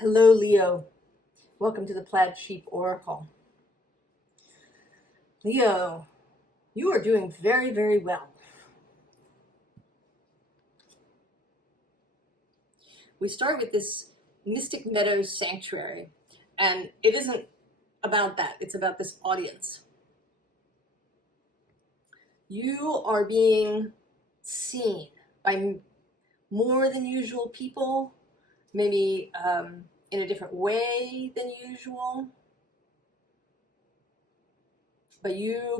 Hello, Leo. Welcome to the Plaid Sheep Oracle. Leo, you are doing very, very well. We start with this Mystic Meadows Sanctuary, and it isn't about that. It's about this audience. You are being seen by more than usual people, maybe in a different way than usual. But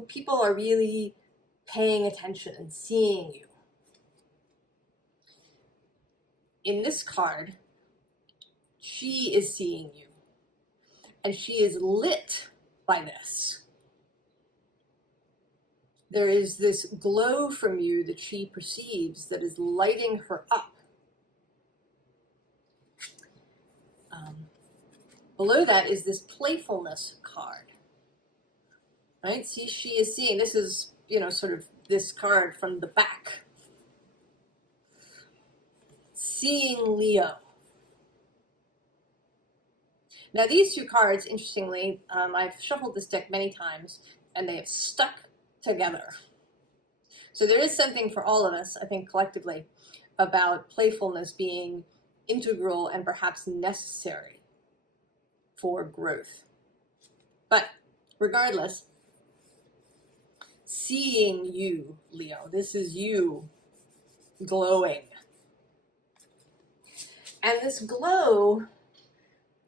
people are really paying attention and seeing you. In this card, she is seeing you, and she is lit by this. There is this glow from you that she perceives that is lighting her up. Below that is this playfulness card, right? See, she is seeing, this is, sort of this card from the back. Seeing Leo. Now these two cards, interestingly, I've shuffled this deck many times, and they have stuck together. So there is something for all of us, I think, collectively, about playfulness being integral and perhaps necessary for growth. But regardless, seeing you, Leo, this is you glowing. And this glow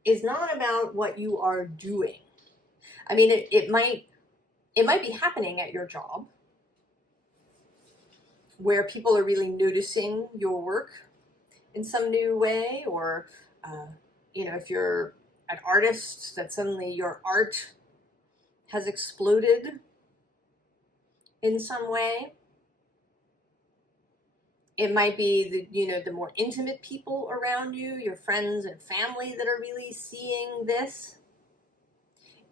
is not about what you are doing. I mean, it might be happening at your job, where people are really noticing your work in some new way, or if you're an artist, that suddenly your art has exploded in some way. It might be the more intimate people around you, your friends and family, that are really seeing this.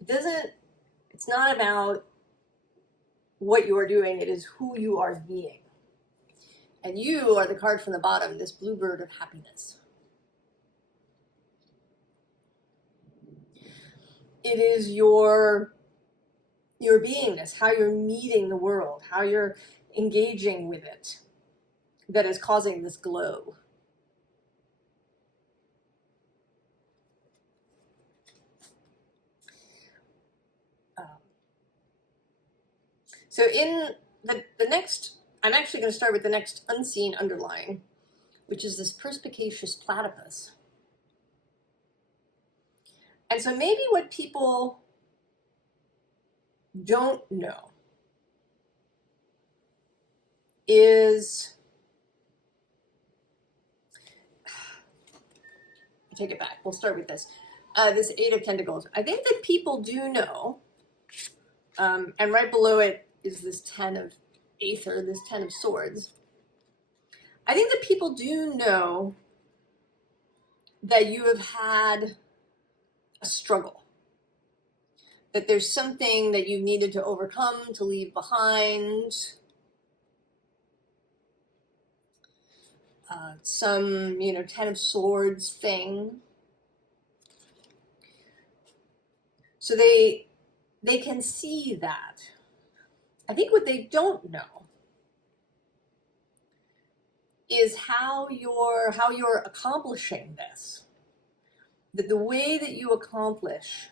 It's not about what you are doing, it is who you are being. And you are the card from the bottom, this bluebird of happiness. It is your beingness, how you're meeting the world, how you're engaging with it, that is causing this glow. So in the next, I'm actually going to start with the next unseen underlying, which is this perspicacious platypus. And so maybe what people don't know is, I take it back, we'll start with this. This Eight of Pentacles. I think that people do know, and right below it is this Ten of Aether, this Ten of Swords. I think that people do know that you have had a struggle, that there's something that you needed to overcome, to leave behind, some, Ten of Swords thing. So they can see that. I think what they don't know is how you're accomplishing this. That the way that you accomplish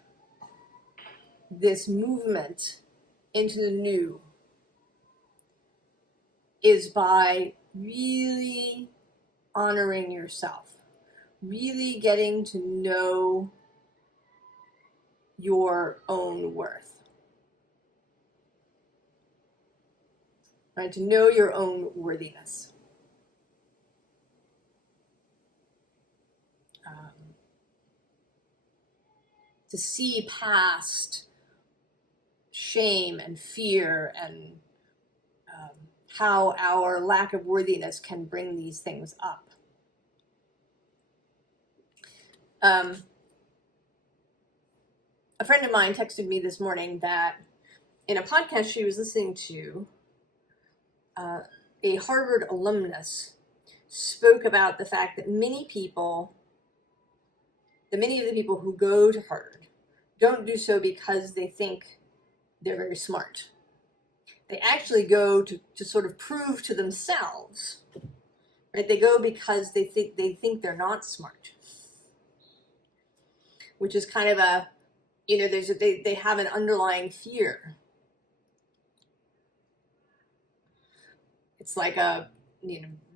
this movement into the new is by really honoring yourself, really getting to know your own worth. Right? To know your own worthiness. To see past shame and fear and how our lack of worthiness can bring these things up. A friend of mine texted me this morning that in a podcast she was listening to, a Harvard alumnus spoke about the fact that many people that many of the people who go to Harvard don't do so because they think they're very smart. They actually go to sort of prove to themselves, right? They go because they think they're not smart, which is kind of a, they have an underlying fear. It's like a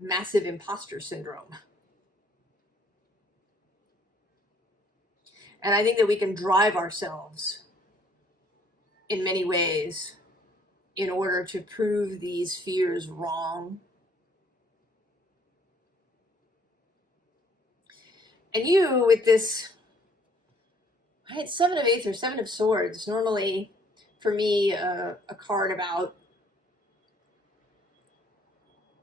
massive imposter syndrome. And I think that we can drive ourselves in many ways in order to prove these fears wrong. And you, with this, right, Seven of Eights or Seven of Swords, normally for me, a card about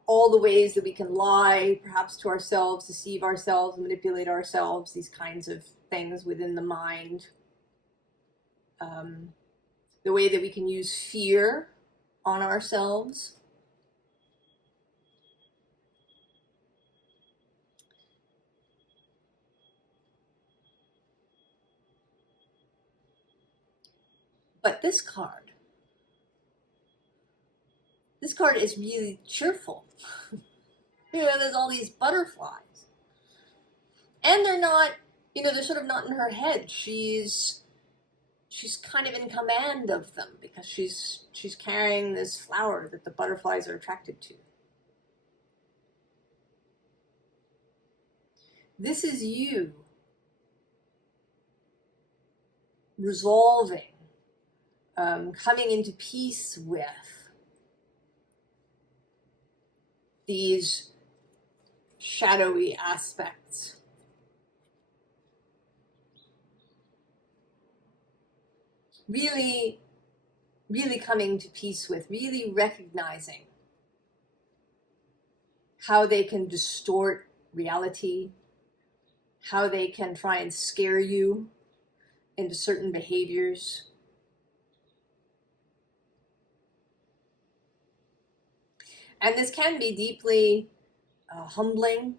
all the ways that we can lie, perhaps to ourselves, deceive ourselves, manipulate ourselves, these kinds of things within the mind. The way that we can use fear on ourselves. But this card is really cheerful. There's all these butterflies. And they're not, they're sort of not in her head. She's kind of in command of them because she's carrying this flower that the butterflies are attracted to. This is you resolving, coming into peace with these shadowy aspects. Really, really coming to peace with, really recognizing how they can distort reality, how they can try and scare you into certain behaviors. And this can be deeply humbling,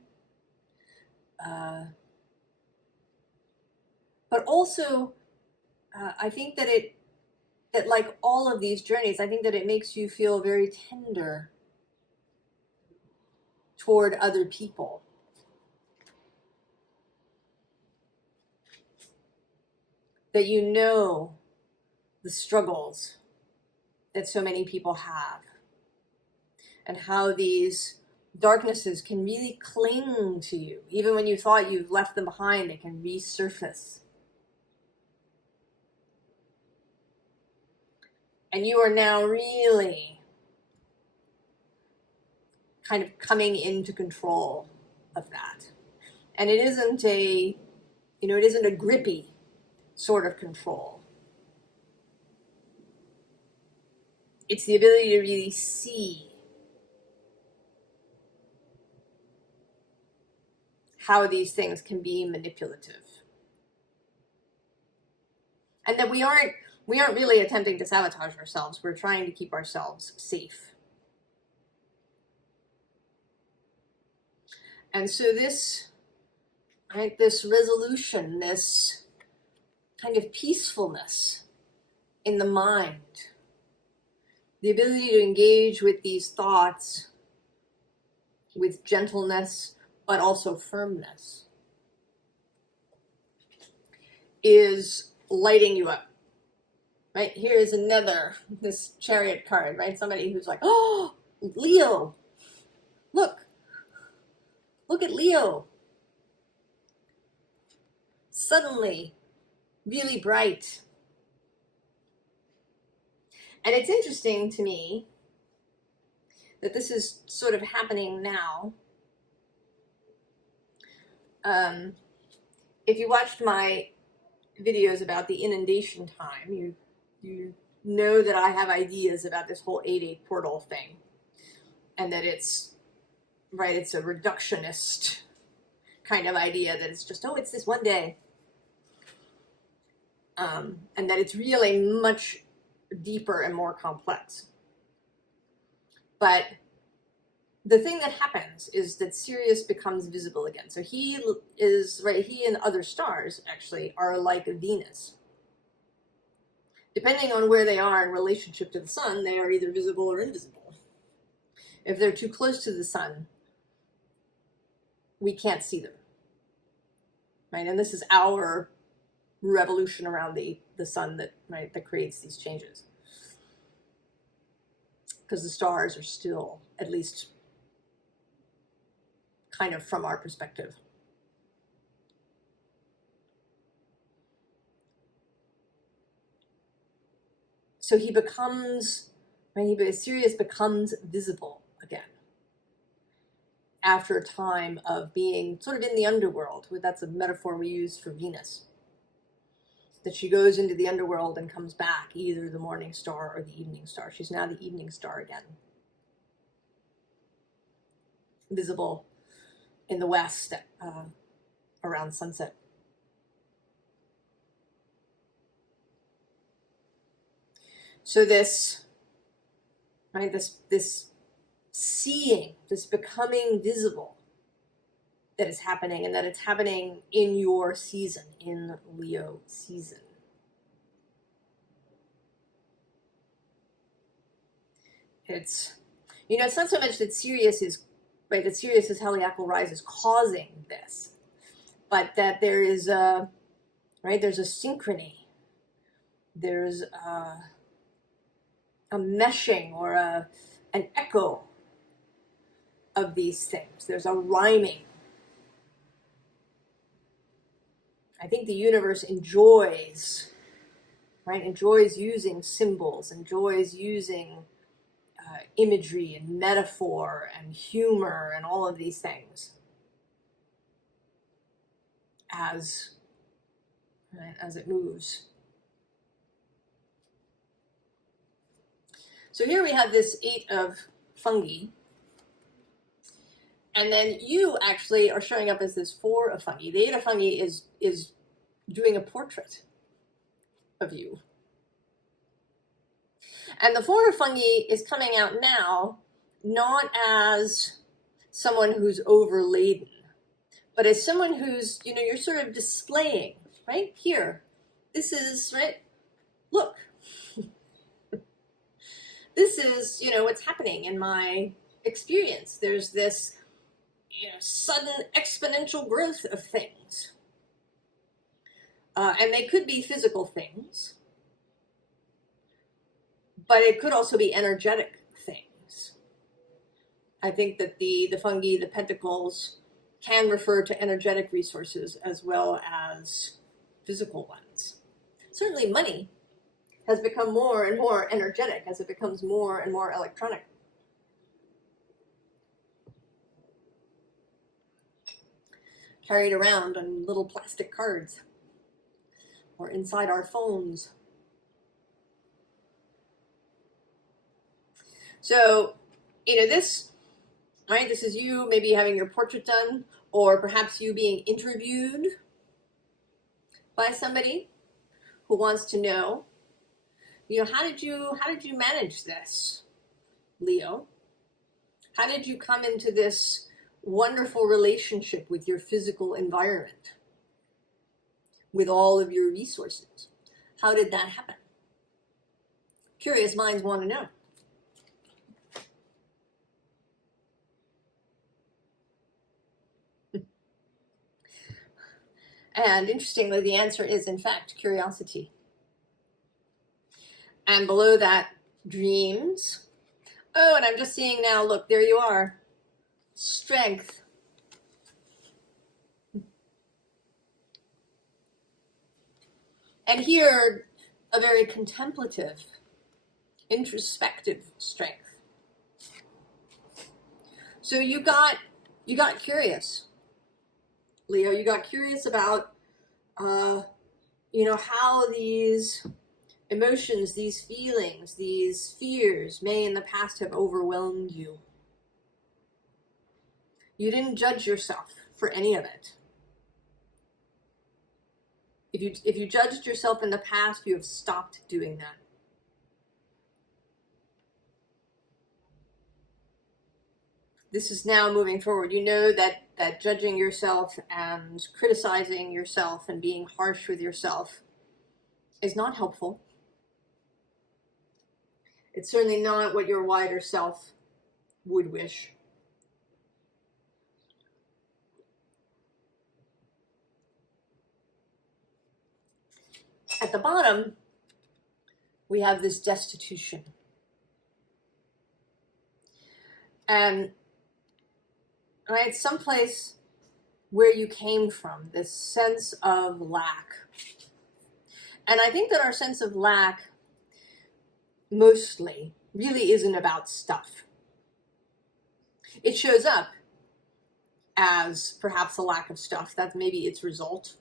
but also I think that like all of these journeys, I think that it makes you feel very tender toward other people. That you know the struggles that so many people have, and how these darknesses can really cling to you. Even when you thought you've left them behind, they can resurface. And you are now really kind of coming into control of that. And it isn't it isn't a grippy sort of control. It's the ability to really see how these things can be manipulative. And that we aren't really attempting to sabotage ourselves. We're trying to keep ourselves safe. And so this resolution, this kind of peacefulness in the mind, the ability to engage with these thoughts with gentleness, but also firmness, is lighting you up. Right? Here is this Chariot card, right? Somebody who's like, oh, Leo, look at Leo. Suddenly, really bright. And it's interesting to me that this is sort of happening now. If you watched my videos about the inundation time, you know that I have ideas about this whole 8-8 portal thing, and that it's a reductionist kind of idea, that it's just, it's this one day, and that it's really much deeper and more complex. But the thing that happens is that Sirius becomes visible again. So he is, right, he and other stars actually are like Venus. Depending on where they are in relationship to the sun, they are either visible or invisible. If they're too close to the sun, we can't see them. Right? And this is our revolution around the sun that, right, that creates these changes. Because the stars are still, at least kind of from our perspective. So he becomes, right, Sirius becomes visible again after a time of being sort of in the underworld. That's a metaphor we use for Venus. That she goes into the underworld and comes back, either the morning star or the evening star. She's now the evening star again. Visible in the west around sunset. So this, right, this seeing, this becoming visible that is happening, and that it's happening in your season, in Leo season. It's, it's not so much that Sirius is, right, that Sirius's heliacal rise is causing this, but that there is a, right, there's a synchrony. There's a meshing or an echo of these things. There's a rhyming. I think the universe enjoys, right, enjoys using symbols, enjoys using imagery and metaphor and humor and all of these things as, right, as it moves. So here we have this 8 of fungi. And then you actually are showing up as this 4 of fungi. The 8 of fungi is doing a portrait of you. And the 4 of fungi is coming out now, not as someone who's overladen, but as someone who's, you're sort of displaying, right? Here, this is, right? Look. This is, what's happening in my experience. There's this, sudden exponential growth of things. And they could be physical things, but it could also be energetic things. I think that the fungi, the pentacles, can refer to energetic resources as well as physical ones. Certainly money has become more and more energetic as it becomes more and more electronic. Carried around on little plastic cards or inside our phones. So, this, right, this is you maybe having your portrait done, or perhaps you being interviewed by somebody who wants to know, how did you manage this, Leo? How did you come into this wonderful relationship with your physical environment, with all of your resources? How did that happen? Curious minds want to know. And interestingly, the answer is, in fact, curiosity. And below that, dreams. Oh, and I'm just seeing now, look, there you are. Strength. And here, a very contemplative, introspective strength. So you got curious, Leo. You got curious about, how these emotions, these feelings, these fears may in the past have overwhelmed you. You didn't judge yourself for any of it. If you judged yourself in the past, you have stopped doing that. This is now moving forward. You know that judging yourself and criticizing yourself and being harsh with yourself is not helpful. It's certainly not what your wider self would wish. At the bottom, we have this destitution. And right, someplace where you came from, this sense of lack. And I think that our sense of lack mostly really isn't about stuff. It shows up as perhaps a lack of stuff. That's maybe its result.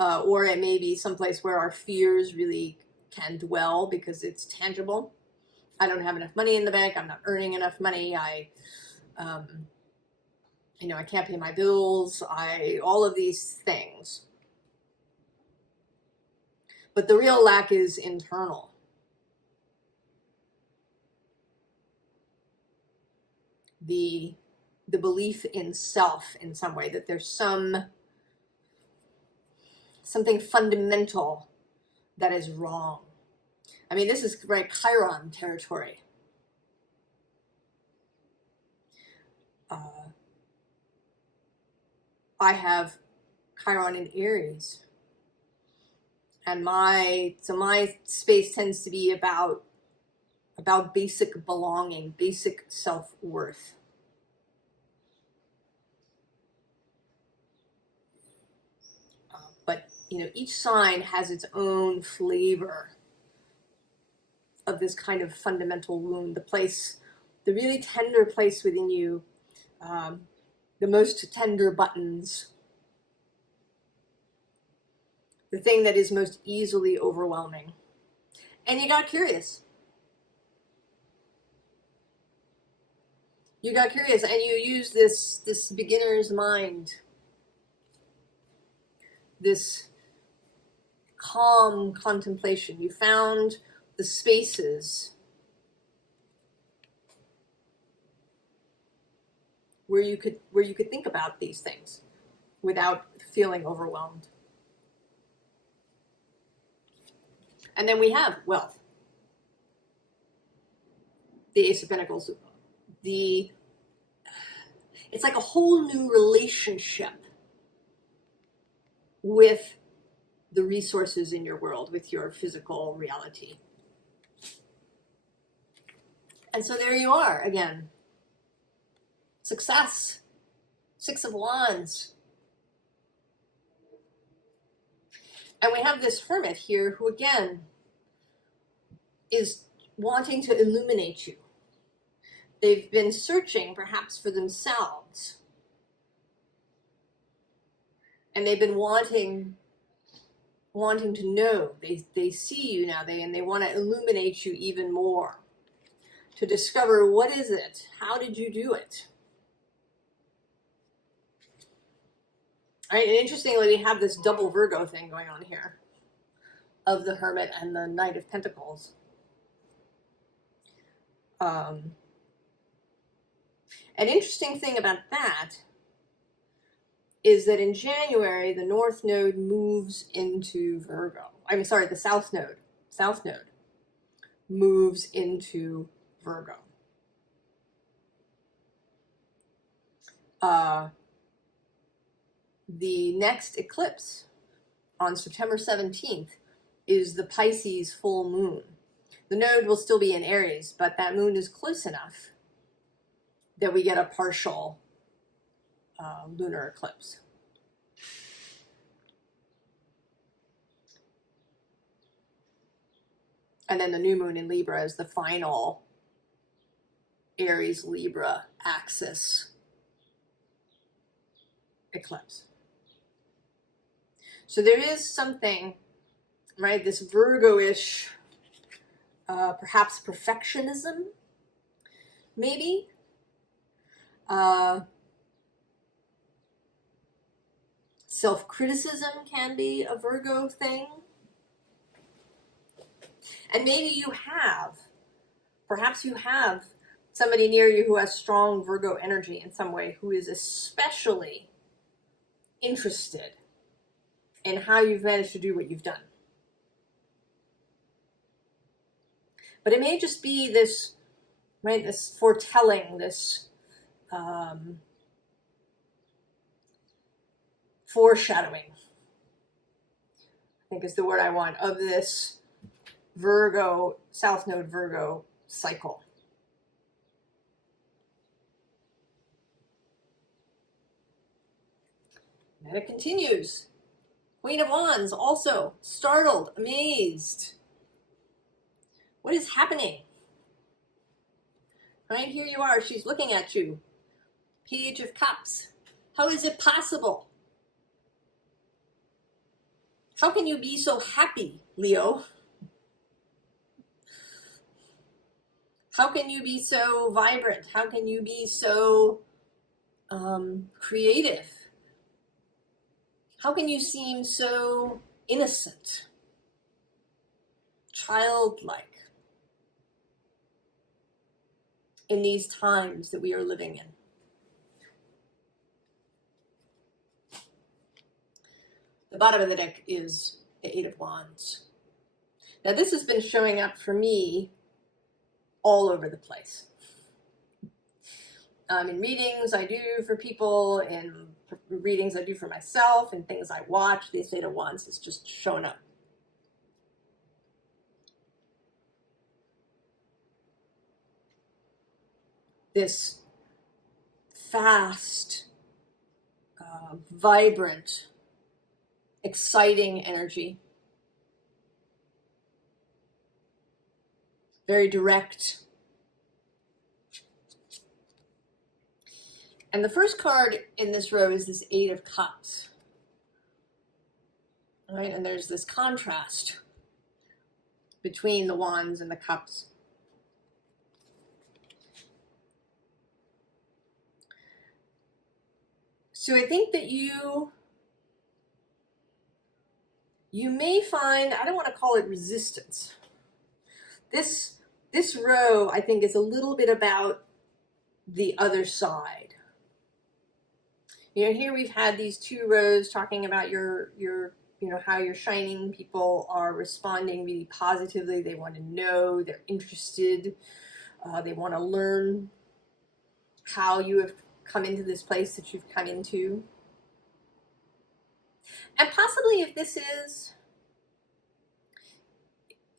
Or it may be someplace where our fears really can dwell because it's tangible. I don't have enough money in the bank. I'm not earning enough money. I can't pay my bills. All of these things. But the real lack is internal. The belief in self in some way, that there's something fundamental that is wrong. I mean, this is right Chiron territory. I have Chiron in Aries. And my space tends to be about basic belonging, basic self-worth. But each sign has its own flavor of this kind of fundamental wound, the really tender place within you, the most tender buttons, the thing that is most easily overwhelming. And you got curious. You got curious and you used this beginner's mind, this calm contemplation. You found the spaces where you could think about these things without feeling overwhelmed. And then we have wealth. The Ace of Pentacles. It's like a whole new relationship with the resources in your world, with your physical reality. And so there you are again. Success. 6 of Wands. And we have this hermit here who again is wanting to illuminate you. They've been searching perhaps for themselves. And they've been wanting to know. They see you now, and they want to illuminate you even more. To discover, what is it? How did you do it? All right, and interestingly, we have this double Virgo thing going on here of the Hermit and the Knight of Pentacles. An interesting thing about that is that in January, the North Node moves into Virgo. The South Node moves into Virgo. The next eclipse on September 17th is the Pisces full moon. The node will still be in Aries, but that moon is close enough that we get a partial lunar eclipse. And then the new moon in Libra is the final Aries-Libra axis eclipse. So there is something, right, this Virgo-ish, perhaps perfectionism, maybe. Self-criticism can be a Virgo thing. And maybe perhaps you have somebody near you who has strong Virgo energy in some way, who is especially interested in how you've managed to do what you've done. But it may just be this, right, this foretelling, this foreshadowing, I think is the word I want, of this Virgo, South Node Virgo cycle. And it continues. Queen of Wands, also startled, amazed. What is happening? Right, here you are, she's looking at you. Page of Cups. How is it possible? How can you be so happy, Leo? How can you be so vibrant? How can you be so creative? How can you seem so innocent, childlike in these times that we are living in? The bottom of the deck is the Eight of Wands. Now this has been showing up for me all over the place. In readings I do for people, in readings I do for myself, in things I watch, the Eight of Wands has just shown up. This fast, vibrant, exciting energy. Very direct. And the first card in this row is this Eight of Cups. All right, and there's this contrast between the Wands and the Cups. So I think that you may find, I don't want to call it resistance. This row, I think, is a little bit about the other side. You know, here we've had these two rows talking about your how your shining people are responding really positively. They want to know, they're interested, they want to learn how you have come into this place that you've come into. And possibly if this is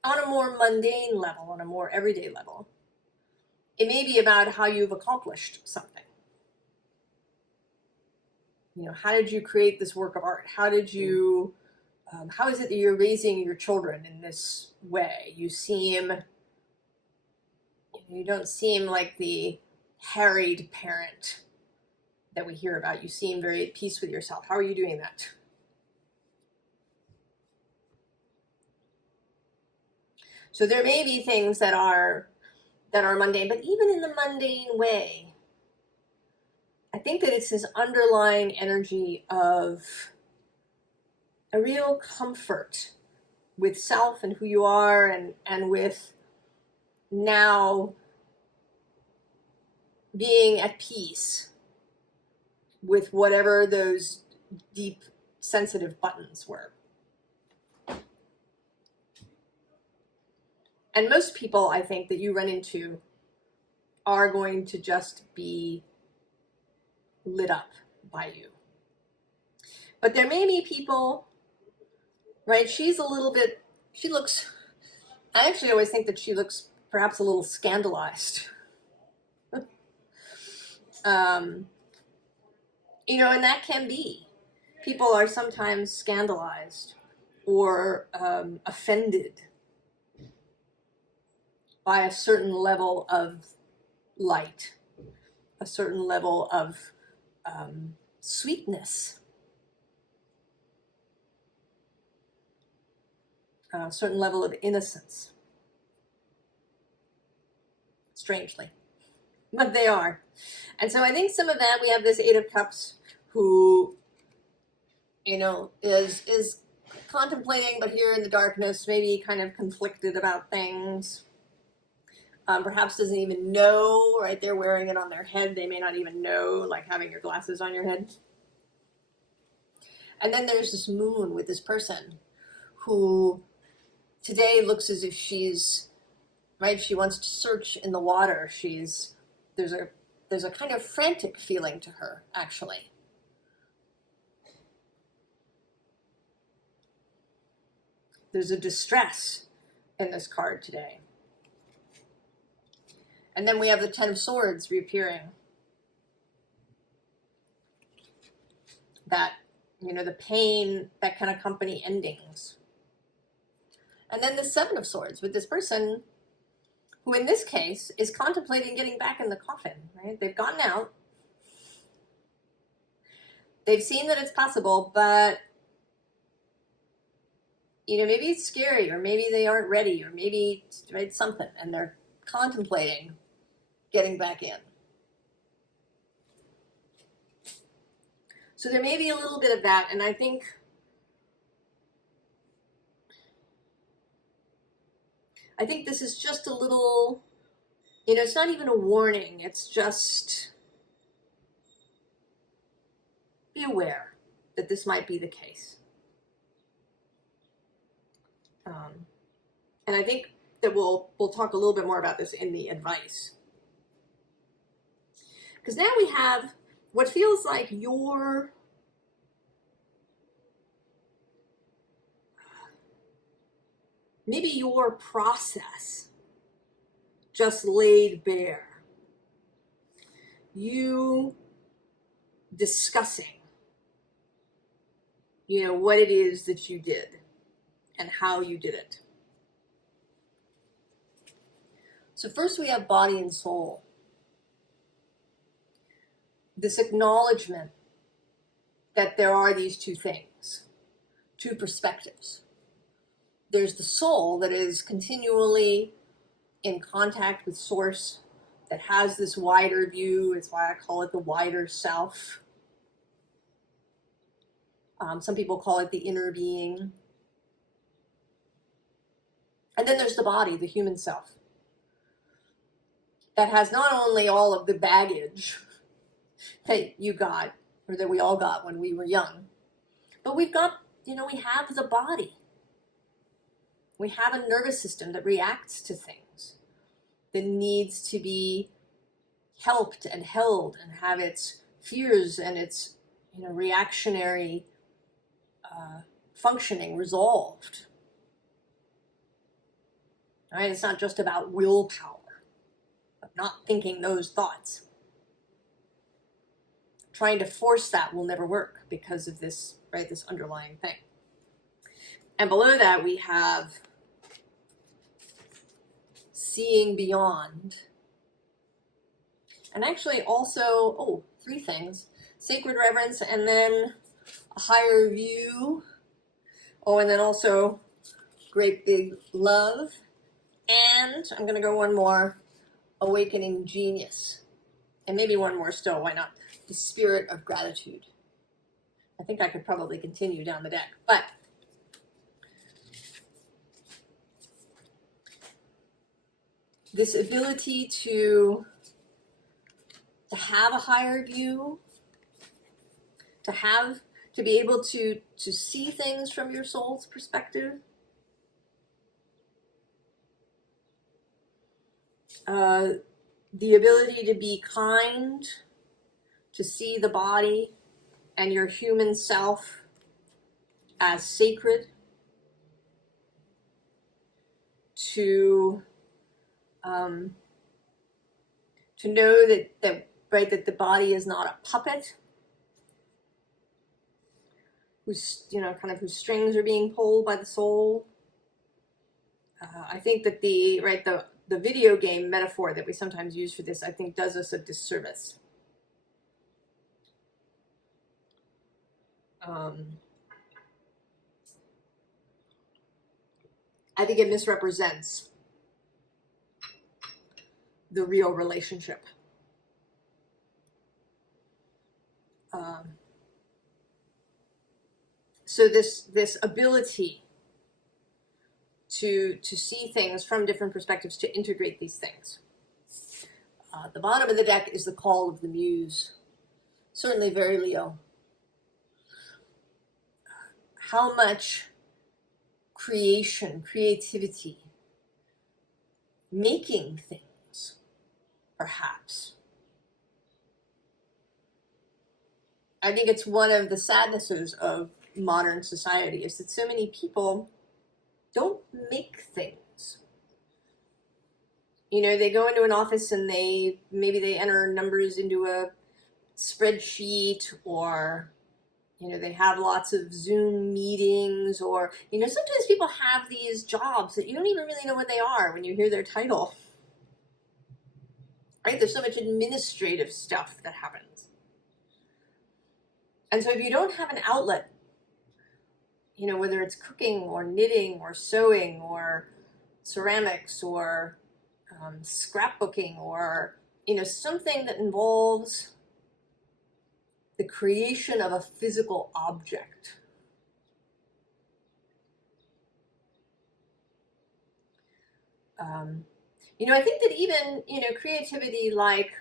on a more mundane level, on a more everyday level, it may be about how you've accomplished something. You know, how did you create this work of art? How did you, how is it that you're raising your children in this way? You don't seem like the harried parent that we hear about. You seem very at peace with yourself. How are you doing that? So there may be things that are mundane, but even in the mundane way, I think that it's this underlying energy of a real comfort with self and who you are, and with now being at peace with whatever those deep, sensitive buttons were. And most people, I think, that you run into are going to just be lit up by you. But there may be people, right? She's a little bit, I actually always think that she looks perhaps a little scandalized. And that can be. People are sometimes scandalized or offended by a certain level of light, a certain level of sweetness, a certain level of innocence. Strangely, but they are. And so I think some of that, we have this Eight of Cups who, is contemplating, but here in the darkness, maybe kind of conflicted about things. perhaps doesn't even know, right? They're wearing it on their head. They may not even know, like having your glasses on your head. And then there's this moon with this person who today looks as if she's, right? She wants to search in the water. There's a kind of frantic feeling to her, actually. There's a distress in this card today. And then we have the Ten of Swords reappearing. That, the pain that can accompany endings. And then the Seven of Swords with this person who in this case is contemplating getting back in the coffin, right? They've gotten out. They've seen that it's possible, but maybe it's scary, or maybe they aren't ready, or maybe it's something, and they're contemplating getting back in. So there may be a little bit of that, and I think this is just a little, it's not even a warning, it's just be aware that this might be the case. And I think that we'll talk a little bit more about this in the advice. Because now we have what feels like your process just laid bare. You discussing, what it is that you did and how you did it. So first we have body and soul. This acknowledgement that there are these two things, two perspectives. There's the soul that is continually in contact with source, that has this wider view. It's why I call it the wider self. Some people call it the inner being. And then there's the body, the human self, that has not only all of the baggage that you got, or that we all got when we were young, but we've got, we have the body. We have a nervous system that reacts to things, that needs to be helped and held and have its fears and its, reactionary functioning resolved. Right? It's not just about willpower, but not thinking those thoughts. Trying to force that will never work because of this, right, this underlying thing. And below that we have seeing beyond. And actually also, three things. Sacred reverence, and then a higher view. And then also great big love. And I'm going to go one more, awakening genius. And maybe one more still, why not? The spirit of gratitude. I think I could probably continue down the deck, but this ability to have a higher view, to be able to see things from your soul's perspective, the ability to be kind, to see the body and your human self as sacred, to know that the body is not a puppet whose strings are being pulled by the soul. I think that the video game metaphor that we sometimes use for this, I think, does us a disservice. I think it misrepresents the real relationship. So this ability to see things from different perspectives, to integrate these things. The bottom of the deck is the call of the muse. Certainly very Leo. How much creation, creativity, making things, perhaps. I think it's one of the sadnesses of modern society is that so many people don't make things. You know, they go into an office and maybe they enter numbers into a spreadsheet, or, you know, they have lots of Zoom meetings, or, you know, sometimes people have these jobs that you don't even really know what they are when you hear their title. Right? There's so much administrative stuff that happens. And so if you don't have an outlet, you know, whether it's cooking or knitting or sewing or ceramics or scrapbooking, or, you know, something that involves the creation of a physical object. You know, I think that even, you know, creativity like,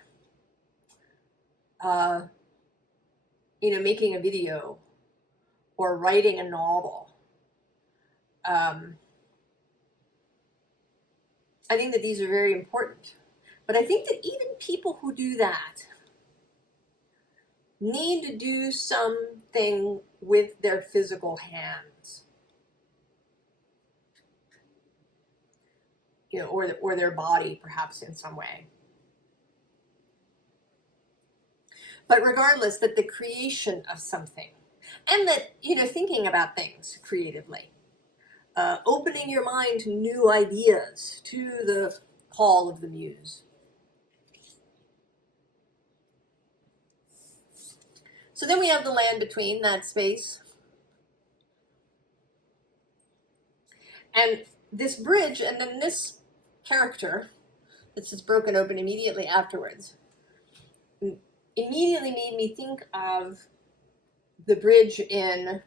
you know, making a video or writing a novel. I think that these are very important. But I think that even people who do that need to do something with their physical hands. You know, or their body, perhaps, in some way. But regardless, that the creation of something, and that, you know, thinking about things creatively, opening your mind to new ideas, to the call of the muse. So then we have the land between, that space. And this bridge, and then this character that's just broken open immediately afterwards, immediately made me think of the bridge in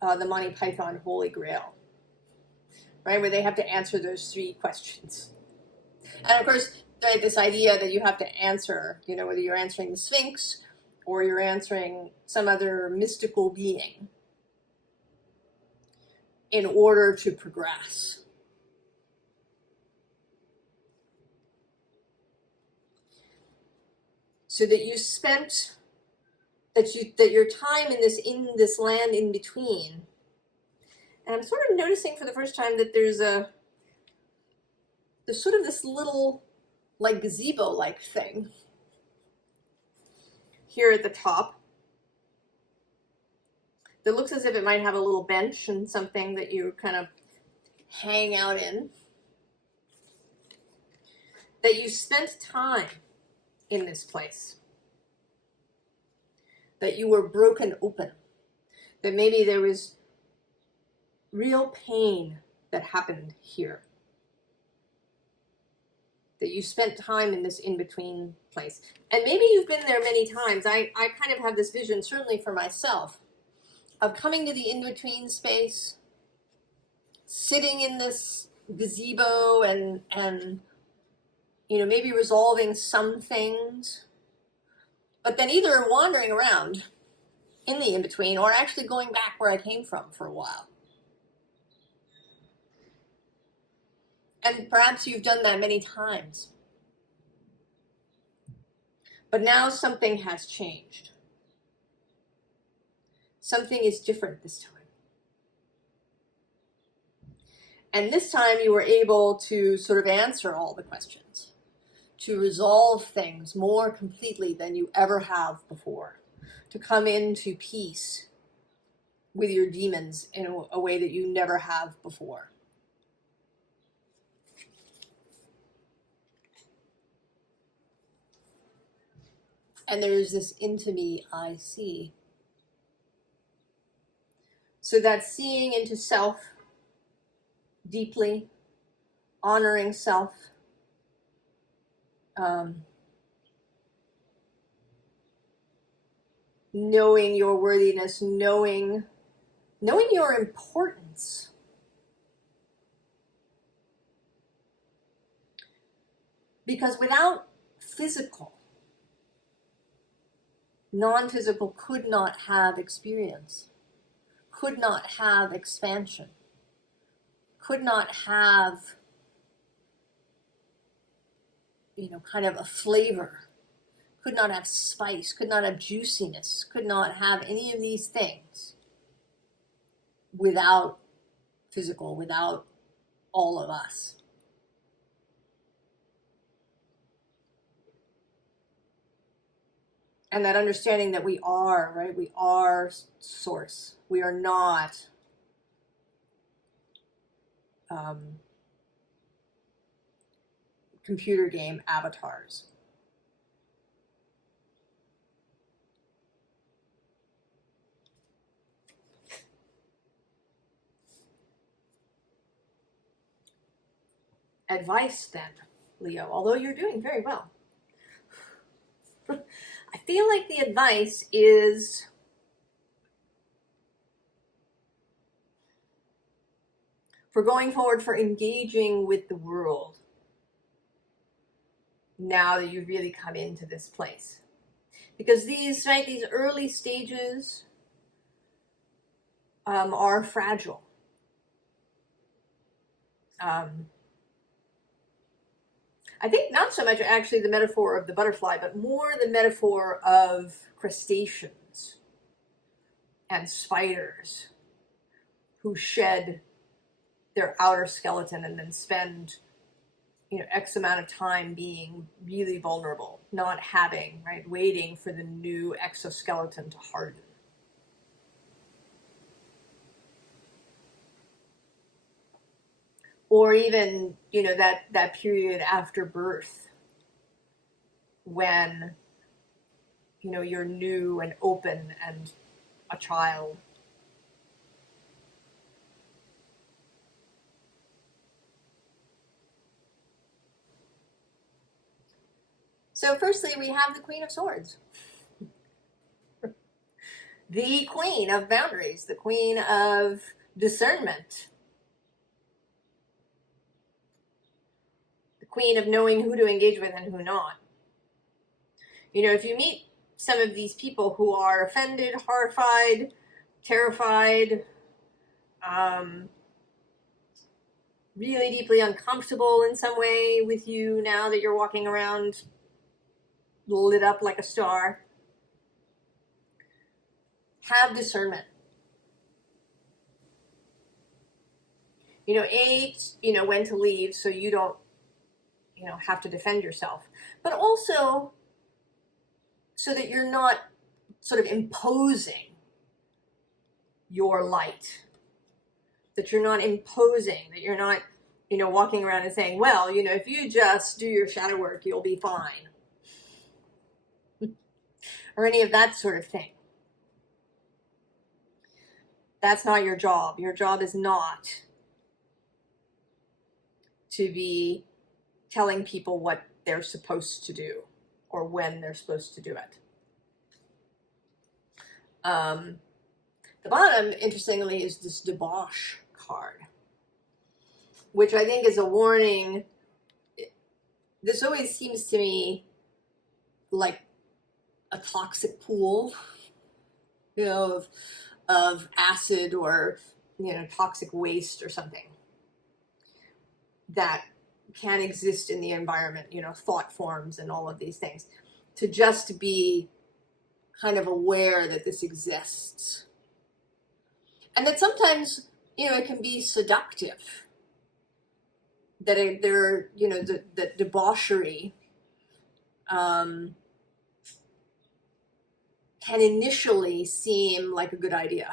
the Monty Python Holy Grail, right, where they have to answer those 3 questions. And of course, right, this idea that you have to answer, you know, whether you're answering the Sphinx or you're answering some other mystical being in order to progress. So that you spent, that your time in this land in between. And I'm sort of noticing for the first time that there's sort of this little, like, gazebo-like thing here at the top that looks as if it might have a little bench and something that you kind of hang out in. That you spent time in this place. That you were broken open. That maybe there was real pain that happened here. That you spent time in this in-between place. And maybe you've been there many times. I kind of have this vision, certainly for myself, of coming to the in-between space, sitting in this gazebo and you know, maybe resolving some things, but then either wandering around in the in-between or actually going back where I came from for a while. And perhaps you've done that many times. But now something has changed. Something is different this time. And this time you were able to sort of answer all the questions, to resolve things more completely than you ever have before, to come into peace with your demons in a way that you never have before. And there's this into me I see. So that seeing into self deeply, honoring self, knowing your worthiness, knowing your importance. Because without physical, non-physical could not have experience, could not have expansion, could not have, kind of a flavor, could not have spice, could not have juiciness, could not have any of these things without physical, without all of us. And that understanding that we are, right? We are source. We are not computer game avatars. Advice then, Leo, although you're doing very well. I feel like the advice is for going forward, for engaging with the world now that you've really come into this place. Because these early stages are fragile. I think not so much actually the metaphor of the butterfly, but more the metaphor of crustaceans and spiders who shed their outer skeleton and then spend X amount of time being really vulnerable, not having, right, waiting for the new exoskeleton to harden. Or even, that period after birth when, you're new and open and a child. So firstly, we have the Queen of Swords. The Queen of Boundaries, the Queen of Discernment. The Queen of knowing who to engage with and who not. If you meet some of these people who are offended, horrified, terrified, really deeply uncomfortable in some way with you now that you're walking around lit up like a star, have discernment. When to leave so you don't, have to defend yourself. But also so that you're not sort of imposing your light. That you're not imposing, that you're not, walking around and saying, well, if you just do your shadow work, you'll be fine. Or any of that sort of thing. That's not your job. Your job is not to be telling people what they're supposed to do or when they're supposed to do it. The bottom, interestingly, is this debauch card, which I think is a warning. This always seems to me like a toxic pool, of acid or, toxic waste or something that can exist in the environment, thought forms and all of these things. To just be kind of aware that this exists. And that sometimes, it can be seductive. That that debauchery can initially seem like a good idea.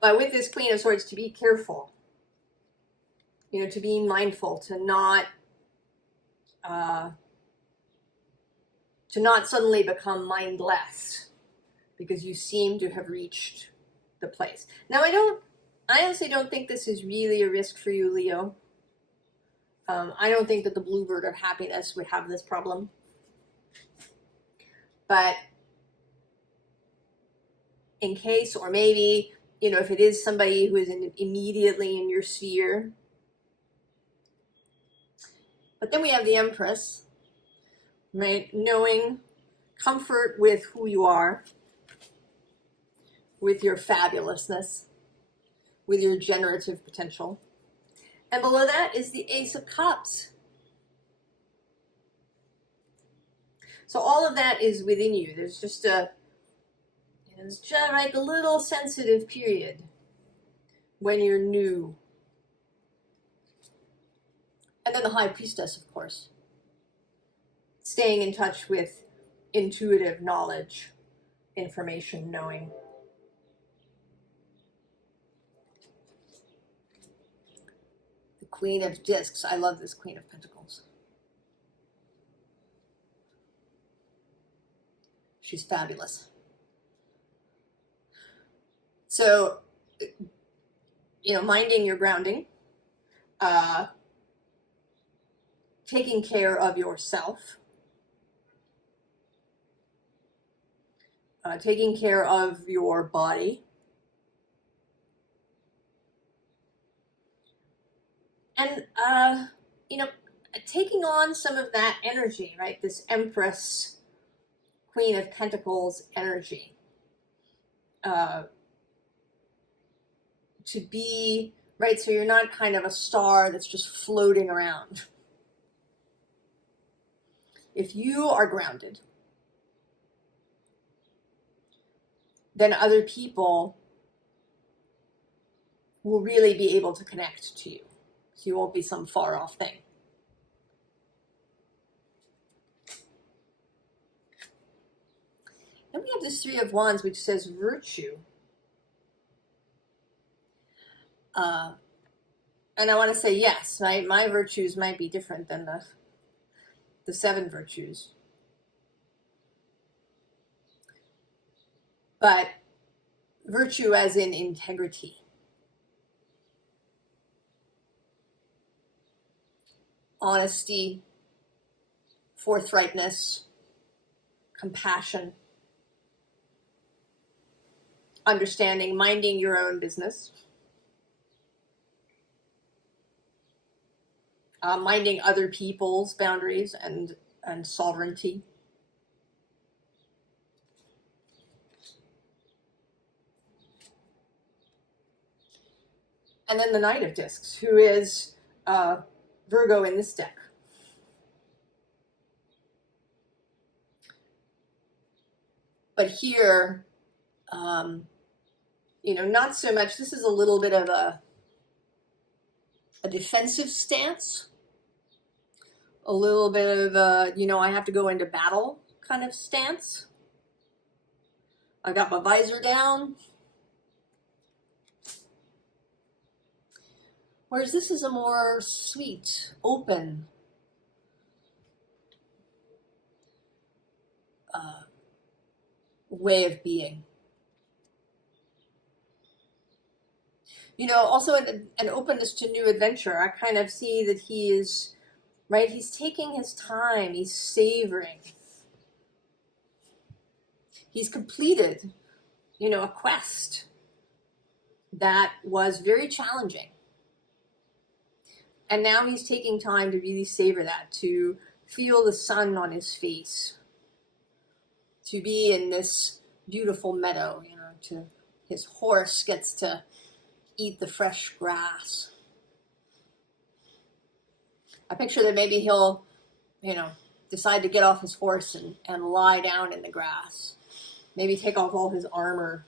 But with this Queen of Swords, to be careful. To be mindful, to not suddenly become mindless because you seem to have reached the place. Now, I honestly don't think this is really a risk for you, Leo. I don't think that the bluebird of happiness would have this problem. But in case, or maybe, if it is somebody who is immediately in your sphere, But then we have the Empress, right? Knowing comfort with who you are, with your fabulousness, with your generative potential. And below that is the Ace of Cups. So all of that is within you. There's just it's just like a little sensitive period when you're new. And then the High Priestess, of course. Staying in touch with intuitive knowledge, information, knowing. The Queen of Discs. I love this Queen of Pentacles. She's fabulous. So, minding your grounding, taking care of yourself, taking care of your body, and, taking on some of that energy, right? This Empress, Queen of Pentacles energy. To be, right, so you're not kind of a star that's just floating around. If you are grounded, then other people will really be able to connect to you. So you won't be some far off thing. Then we have this Three of Wands, which says virtue. And I want to say yes, right? My virtues might be different than the 7 virtues. But virtue as in integrity. Honesty, forthrightness, compassion, understanding, minding your own business, minding other people's boundaries and sovereignty. And then the Knight of Discs, who is Virgo in this deck. But here, not so much. This is a little bit of a defensive stance. A little bit of I have to go into battle kind of stance. I got my visor down. Whereas this is a more sweet, open, way of being. Also an openness to new adventure. I kind of see that he is, right, he's taking his time, he's savoring. He's completed, a quest that was very challenging. And now he's taking time to really savor that, to feel the sun on his face, to be in this beautiful meadow, his horse gets to eat the fresh grass. I picture that maybe he'll, decide to get off his horse and lie down in the grass. Maybe take off all his armor.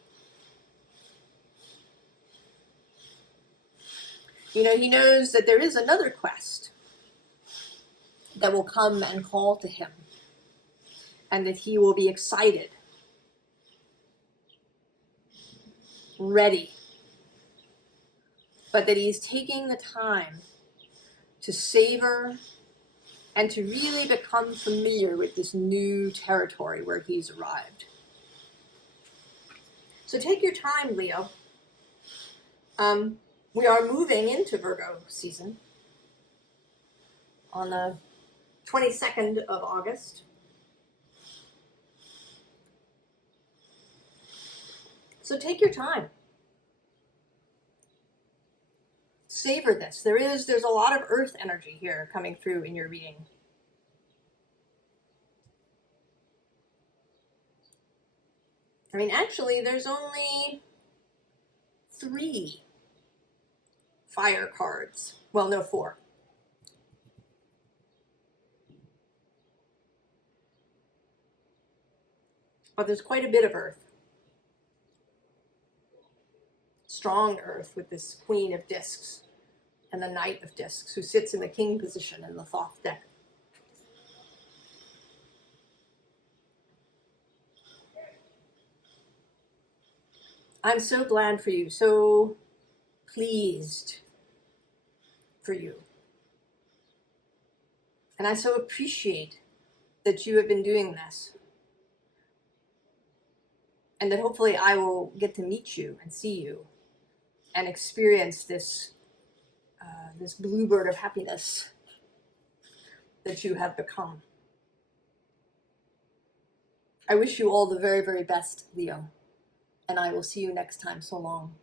He knows that there is another quest that will come and call to him, and that he will be excited, ready, but that he's taking the time to savor and to really become familiar with this new territory where he's arrived. So take your time, Leo. We are moving into Virgo season on the 22nd of August. So take your time. savor this. There's a lot of earth energy here coming through in your reading. I mean, actually, there's only 3 fire cards. Well, no, 4. But there's quite a bit of earth. Strong earth with this Queen of Discs and the Knight of Discs, who sits in the king position in the Thoth deck. I'm so glad for you, so pleased for you. And I so appreciate that you have been doing this. And that hopefully I will get to meet you and see you and experience this, this bluebird of happiness that you have become. I wish you all the very, very best, Leo. And I will see you next time. So long.